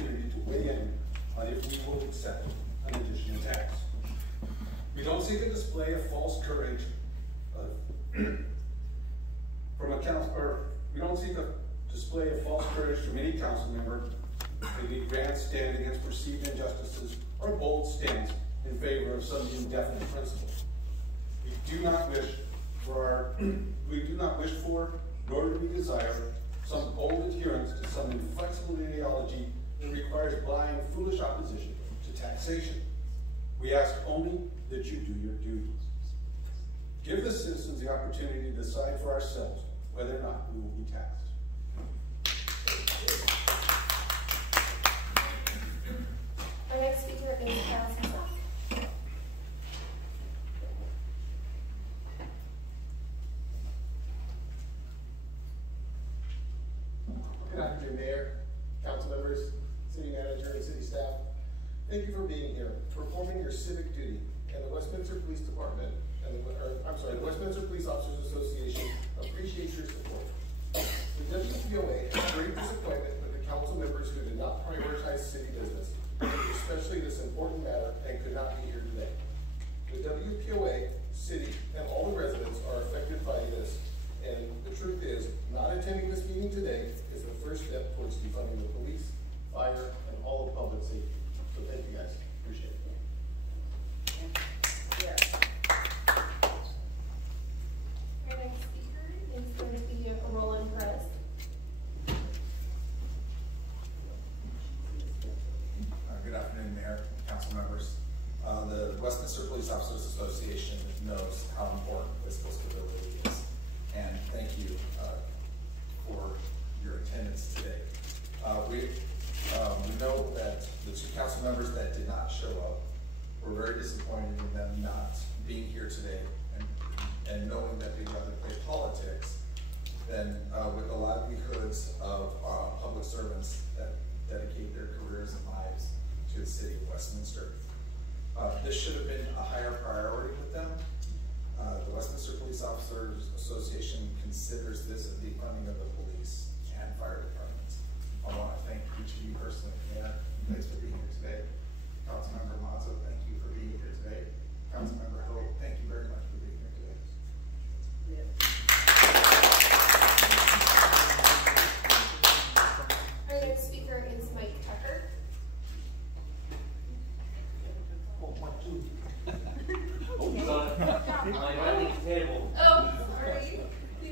opportunity to weigh in on if we will accept an additional tax. We don't seek a display of false courage from a council, or we don't seek a display of false courage from any council member, any grand stand against perceived injustices, or bold stance in favor of some indefinite principle. We do not wish for, nor do we desire, some bold adherence to some inflexible ideology that requires blind, foolish opposition to taxation. We ask only that you do your duty. Give the citizens the opportunity to decide for ourselves whether or not we will be taxed. Our next speaker is Councilman Scott. Good afternoon, Mayor, council members, city manager, and city staff. Thank you for being here, performing your civic duty, and the Westminster Police Department, and the Westminster Police Officers Association appreciates your support. The WPOA has great disappointment with the council members who did not prioritize city business, especially this important matter, and could not be here today. The WPOA, city, and all the residents are affected by this, and the truth is, not attending this meeting today is the first step towards defunding the police, fire, and all of public safety. So thank you guys, appreciate it. Our next speaker is going to be Roland Perez. Good afternoon, Mayor, council members. The Westminster Police Officers Association knows how important fiscal stability is, and thank you for your attendance today. We know that the two council members that did not show up, we're very disappointed in them not being here today, and knowing that they'd rather play politics than with the livelihoods of public servants that dedicate their careers and lives to the city of Westminster. This should have been a higher priority with them. The Westminster Police Officers Association considers this a defunding of the police and fire departments. I want to thank each of you personally, Mayor, thanks for being here today. Councilmember Mazza, thank you for being here today. Councilmember Hill, thank you very much for being here today. Our next speaker is Mike Tucker. Oh, sorry.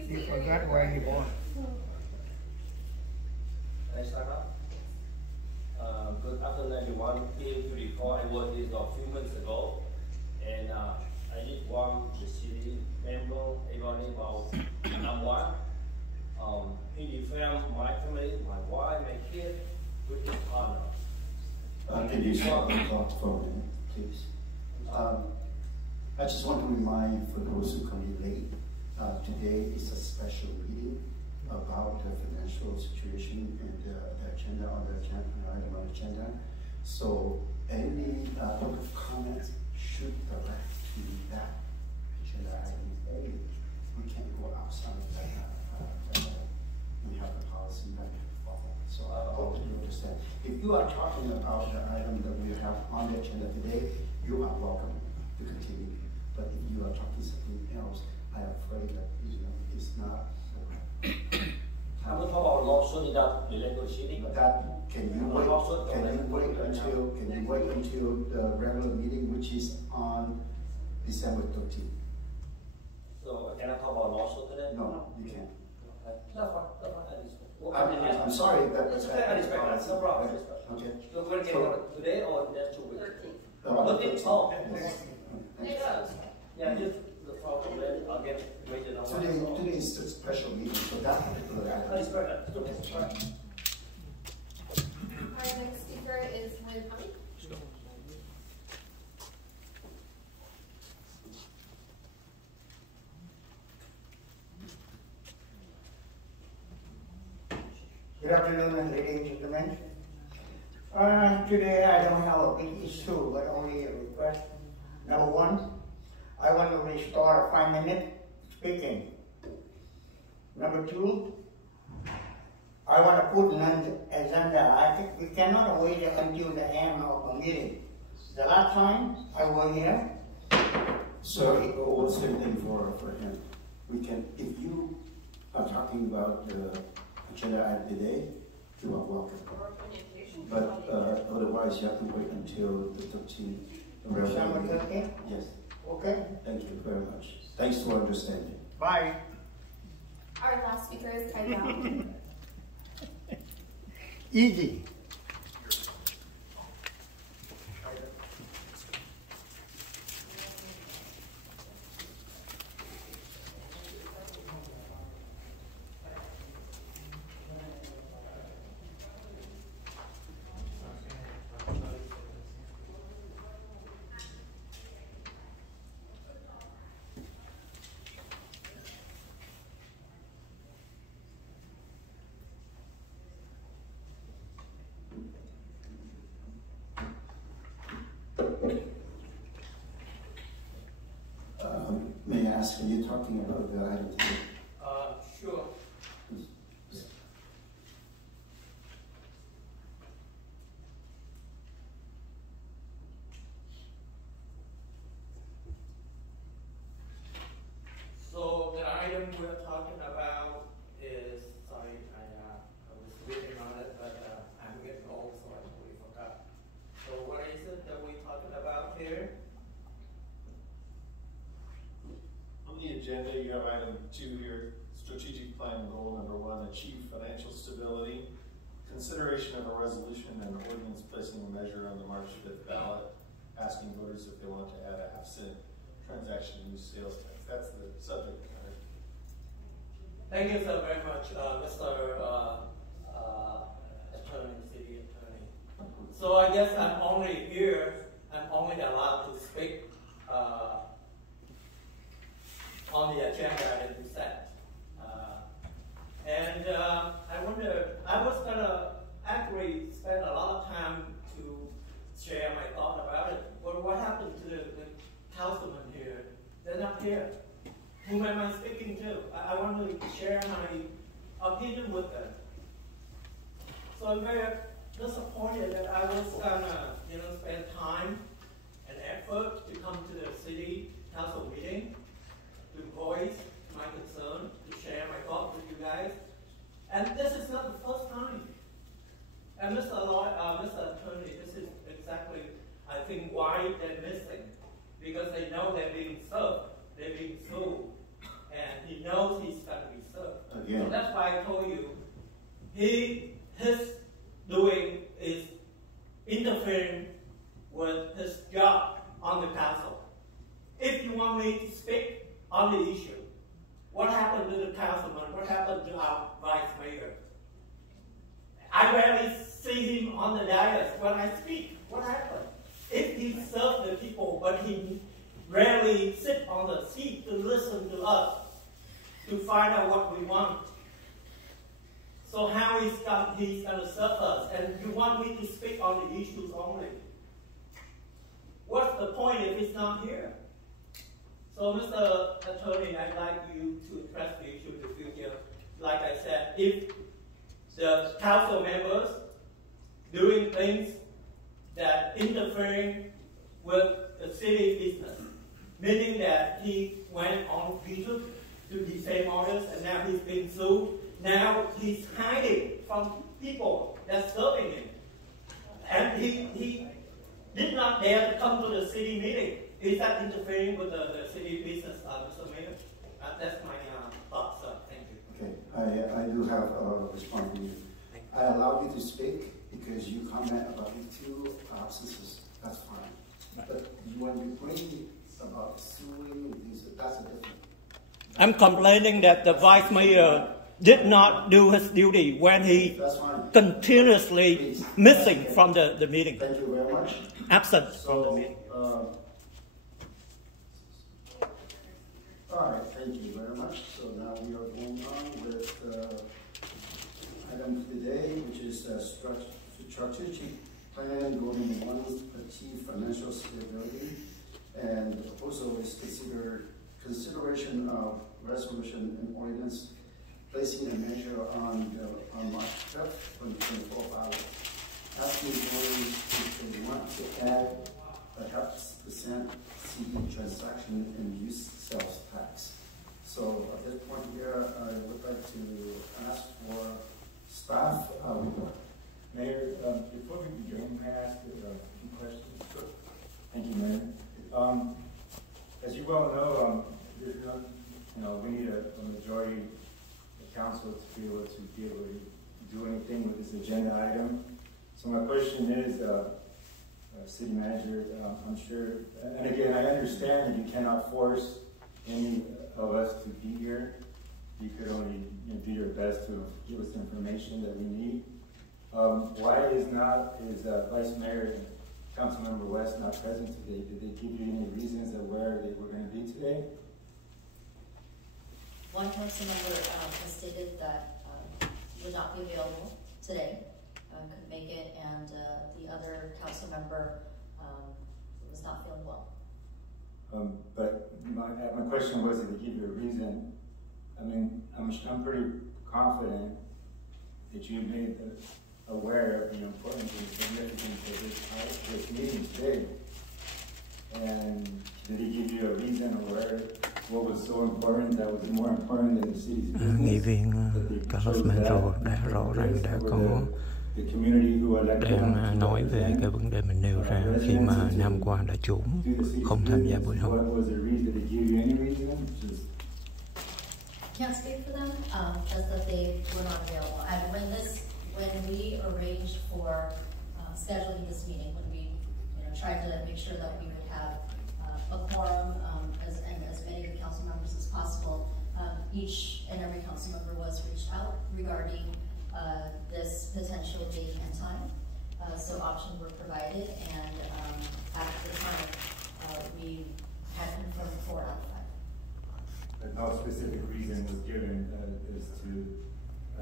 You forgot where you born. Can I start up? Good afternoon, everyone. Here to report, I was this a few months ago, and I did warn the city member everybody about number one. He defended my family, my wife, my kid with his honor. Can you stop the clock for a minute, please? I just want to remind for those who come in late, today is a special meeting about the financial situation and the agenda on the item on the agenda. So any public comments should direct to that agenda item A. We can't go outside of that. We have a policy that we follow. So I hope that you understand. If you are talking about the item that we have on the agenda today, you are welcome to continue. But if you are talking something else, I am afraid that it's not correct. I'm going to talk about lawsuit that related to the city. That can you wait until the regular meeting, which is on December 13th? So can I talk about lawsuit today? No, you can't. Okay. That's fine. I'm sorry, but it's okay. I respect that. No problem. Okay. So we're going to get today or next 2 weeks? 13th. Oh. Yes. Yeah, just the problem I'll get waited on. Today is a special meeting for that particular item. I respect that. Okay. Our next speaker is Lynn Honey. Good afternoon, ladies and gentlemen. Today I don't have a big issue, but only a request. Number one, I want to restore 5-minute speaking. Number two, I want to put an agenda. I think we cannot wait until the end of the meeting. The last time I was here. So what's the thing for him? We can, if you are talking about the agenda item today, you are welcome. But otherwise, you have to wait until the 13th. December 13th? Yes. Okay. Thank you very much. Thanks for understanding. Bye. Our last speaker is Quan. Easy. May I ask, are you talking about the item today? Sure. So the item we're talking about is, sorry, I was reading on it, but I'm getting old, so I totally forgot. So what is it that we're talking about here? On the agenda, you have item 2 here, strategic plan goal number 1, achieve financial stability. Consideration of a resolution and ordinance placing a measure on the March 5th ballot, asking voters if they want to add a half-cent transaction use sales tax. That's the subject matter. Thank you so very much, Mr. Attorney, City Attorney. So I guess I'm only here, I'm only allowed to speak on the agenda that you set. I wonder, I was gonna actually spend a lot of time to share my thought about it. But what happened to the councilmen here? They're not here. Whom am I speaking to? I want to share my opinion with them. So I'm very disappointed that I was gonna, spend time and effort to come to the city council meeting to voice my concern, to share my thoughts with you guys. And this is not the first time. And Mr. Attorney, this is exactly, I think, why they're missing. Because they know they're being served, they're being sued, and he knows he's going to be served. Again. So that's why I told you, his doing is interfering with his job on the council. If you want me to speak on the issue, what happened to the councilman? What happened to our vice mayor? I rarely see him on the dais when I speak. What happened? If he served the people, but he rarely sit on the seat to listen to us, to find out what we want. So how he's going to serve us? And you want me to speak on the issues only? What's the point if he's not here? So, Mr. Attorney, I'd like you to address the issue in the future. Like I said, if the council members doing things that interfering with the city business, meaning that he went on video to defame others and now he's being sued. Now he's hiding from people that's serving him. And he did not dare to come to the city meeting. Is that interfering with the city business, Mr. Mayor? That's my thoughts, sir. Thank you. Okay, I do have a response to you. I allow you to speak because you comment about the 2 absences. That's fine. But when you bring about suing things, that's a different. I'm complaining that the vice mayor did not do his duty when he continuously missing from the meeting. Thank you very much. Absent from the meeting. All right, thank you very much. So now we are going on with item today, which is strategic plan goal number 1, achieve financial stability. And the proposal is consideration of resolution and ordinance placing a measure on March 12th, 2024 ballot, asking voters if they want to add a 0.5% CD transaction and use sales tax. So at this point here, I would like to ask for staff. Mayor, before we begin, may I ask a few questions? Sure. Thank you, Mayor. As you well know, we need a majority of council to be able to do anything with this agenda item. So my question is, City Manager, I'm sure, and again, I understand that you cannot force any of us to be here. You could only do your best to give us the information that we need. Why is Vice Mayor and Councilmember West not present today? Did they give you any reasons of where they were going to be today? One council member has stated that would not be available today, couldn't make it, and the other council member was not feeling well. But my question was, if they give you a reason, I mean, I'm pretty confident that you made aware of the importance and significance of this meeting today. And did he give you a reason or what was so important that was more important than the city's business? Nghị viên Carlos Menro đã rõ ràng đã có đang nói về cái vấn đề mình nêu ra khi mà Nam Quan đã trốn không tham gia buổi họp. Can't speak for them, just that they were not available. And when we arranged for scheduling this meeting, when we tried to make sure that we would have a quorum and as many of the council members as possible, each and every council member was reached out regarding this potential date and time. So options were provided, and at the time we had confirmed 4 out of 5. But no specific reason was given as to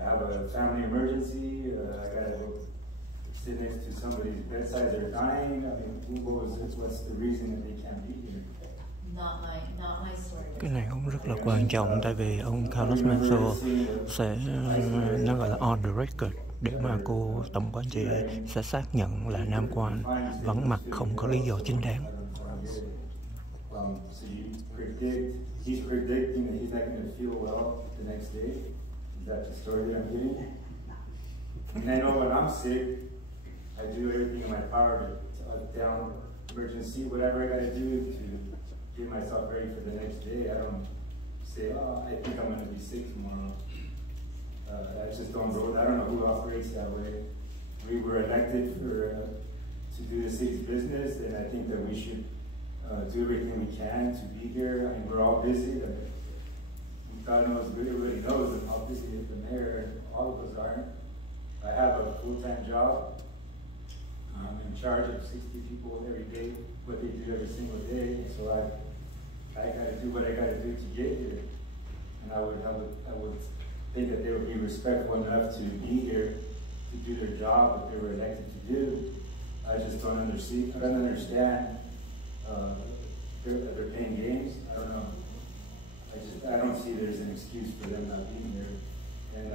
have a family emergency. I got to sit next to somebody's bedside, they're dying. I mean, what's the reason that they can't be here? Not my story. Cái này cũng rất là quan trọng, tại vì ông Carlos Menro sẽ nó gọi là on the record để mà cô tổng quản trị sẽ xác nhận là Nam Quan vắng mặt không có lý do chính đáng. He's predicting that he's not going to feel well the next day. Is that the story that I'm getting? And I know when I'm sick, I do everything in my power to down emergency, whatever I got to do to get myself ready for the next day. I don't say, oh, I think I'm going to be sick tomorrow. I just don't roll. I don't know who operates that way. We were elected to do the city's business, and I think that we should do everything we can to be here. I mean, we're all busy. God knows, everybody knows how busy the mayor and all of us are. I have a full-time job. I'm in charge of 60 people every day, what they do every single day. So I got to do what I got to do to get here. And I would think that they would be respectful enough to be here to do their job that they were elected to do. I just don't understand. They're playing games. I don't know. I don't see there's an excuse for them not being here. And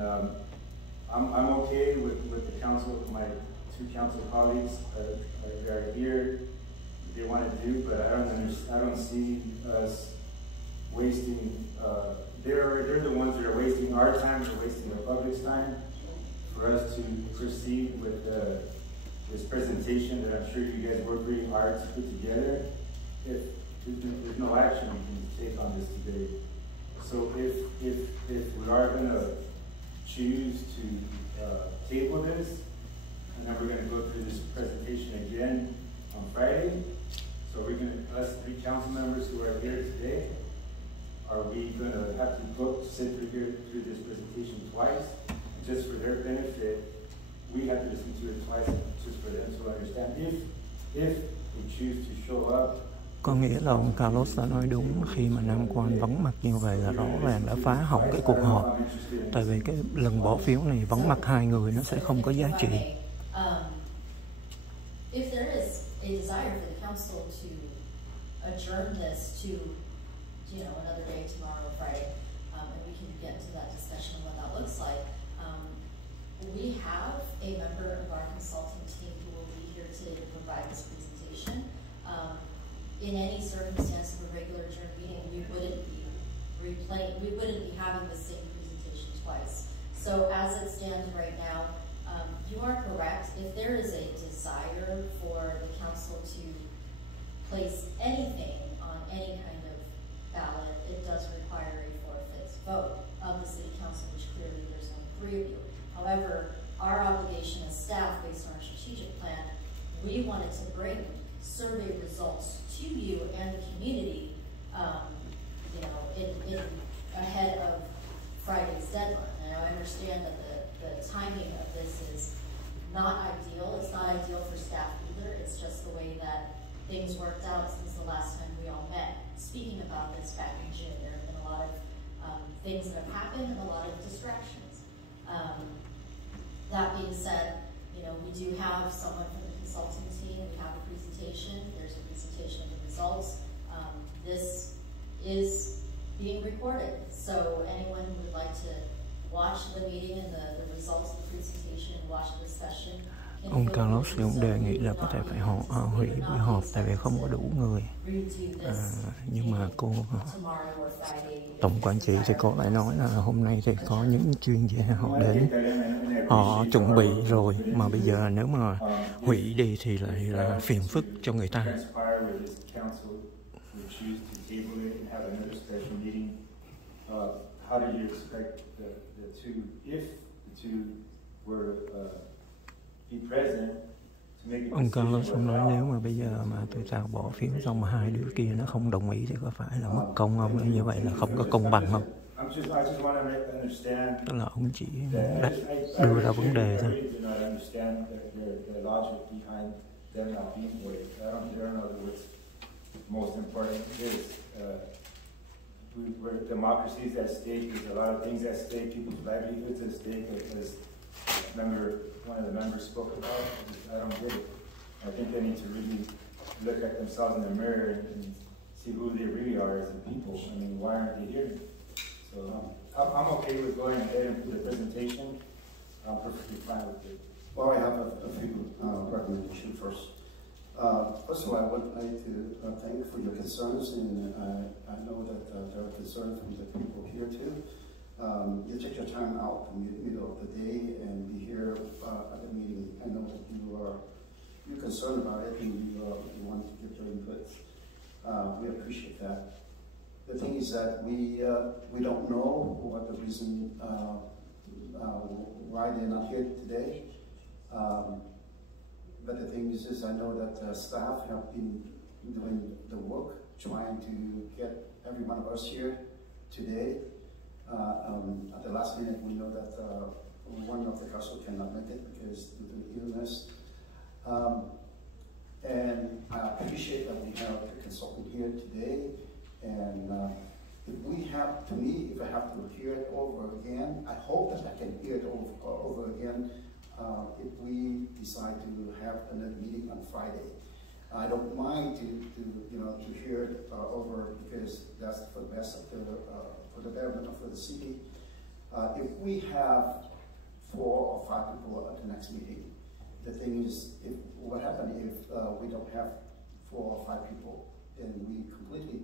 I'm okay with the council, my 2 council colleagues that are here. They want to do, but I don't see us wasting. They're the ones that are wasting our time, they're wasting the public's time for us to proceed with this presentation that I'm sure you guys worked really hard to put together. If there's no action we can take on this today. So if we are going to choose to table this, and then we're going to go through this presentation again on Friday. So we're going to, us 3 council members who are here today, are we going to have to sit through this presentation twice? And just for their benefit, we have to listen to it twice just for them to understand. If they choose to show up. Có nghĩa là ông Carlos đã nói đúng, khi mà Nam Quan vắng mặt như vậy là rõ ràng đã phá hỏng cái cuộc họp. Tại vì cái lần bỏ phiếu này vắng mặt 2 người nó sẽ không có giá trị. If there is a desire for the council to adjourn this to, another day, tomorrow, Friday, and we can get to that discussion of what that looks like. We have a member of our consulting team who will be here today to provide this presentation. In any circumstance of a regular adjourned meeting, we wouldn't be having the same presentation twice. So as it stands right now, you are correct. If there is a desire for the council to place anything on any kind of ballot, it does require a 4/5 vote of the city council, which clearly there's only 3 of you. However, our obligation as staff, based on our strategic plan, we wanted to bring survey results to you and the community, in ahead of Friday's deadline. And I understand that the timing of this is not ideal. It's not ideal for staff either. It's just the way that things worked out since the last time we all met. Speaking about this back in June, there have been a lot of things that have happened and a lot of distractions. That being said, we do have someone from the consulting team. We have a presentation. There's a presentation of the results. This is being recorded, so anyone who would like to watch the meeting and the results of the presentation and watch the discussion. Ông Carlos cũng đề nghị là có thể phải hủy buổi họp tại vì không có đủ người. Nhưng mà cô tổng quản trị thì cô lại nói là hôm nay thì có những chuyên gia họ đến, họ chuẩn bị rồi, mà bây giờ nếu mà hủy đi thì lại là phiền phức cho người ta. Ông Carlos nói nếu mà bây giờ mà tụi tao bỏ phiếu xong mà hai đứa kia nó không đồng ý thì có phải là mất công không? Như vậy là không có công bằng không? Tức là ông chỉ đưa ra vấn đề thôi. Democracy is at stake. There's a lot of things at stake. People's livelihoods at stake. As one of the members spoke about, I don't get it. I think they need to really look at themselves in the mirror and see who they really are as a people. I mean, why aren't they here? So I'm okay with going ahead and do the presentation. I'm perfectly fine with it. Well, I have a few recommendations first. First of all, I would like to thank you for your concerns, and I know that there are concerns from the people here too. You take your time out in the middle of the day and be here at the meeting. I know that you're concerned about it and you want to give your input. We appreciate that. The thing is that we don't know what the reason why they're not here today. But the thing is I know that staff have been doing the work, trying to get every one of us here today. At the last minute, we know that one of the council cannot make it because due to illness. And I appreciate that we have the consultant here today. And if I have to hear it over again, I hope that I can hear it over again. If we decide to have another meeting on Friday, I don't mind to hear it over because that's for the best of for the betterment of the city. If we have 4 or 5 people at the next meeting, the thing is, what happens if we don't have 4 or 5 people, then we completely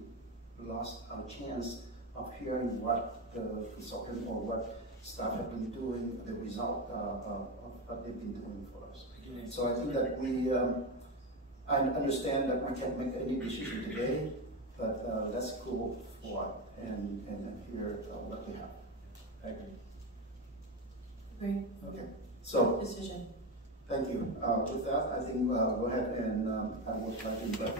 lost our chance of hearing what the consultant or what staff have been doing, the result of what they've been doing for us. So I think that I understand that we can't make any decision today, but let's go forward and hear what we have. I agree. Great. Okay. So, decision. Thank you. With that, I think go ahead and I will try to let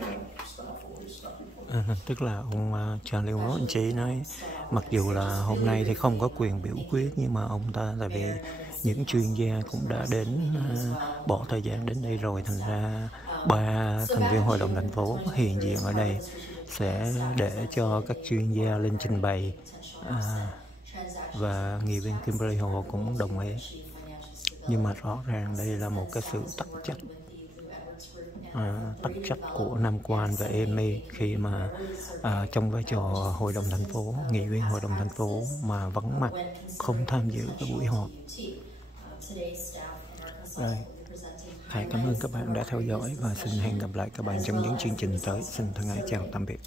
staff or staff report. Tức là ông Charlie Roth chị nói mặc dù là hôm nay thì không có quyền biểu quyết, nhưng mà ông ta tại vì những chuyên gia cũng đã đến bỏ thời gian đến đây rồi, thành ra 3 thành viên hội đồng thành phố hiện diện ở đây sẽ để cho các chuyên gia lên trình bày, và nghị viên Kimberly Hồ cũng đồng ý. Nhưng mà rõ ràng đây là một cái sự tắc trách tắc trách của Nam Quan và Amy khi mà trong vai trò hội đồng thành phố, nghị viên hội đồng thành phố mà vắng mặt, không tham dự cái buổi họp. Rồi, Hải cảm ơn các bạn đã theo dõi và xin hẹn gặp lại các bạn trong những chương trình tới. Xin thân ái chào tạm biệt.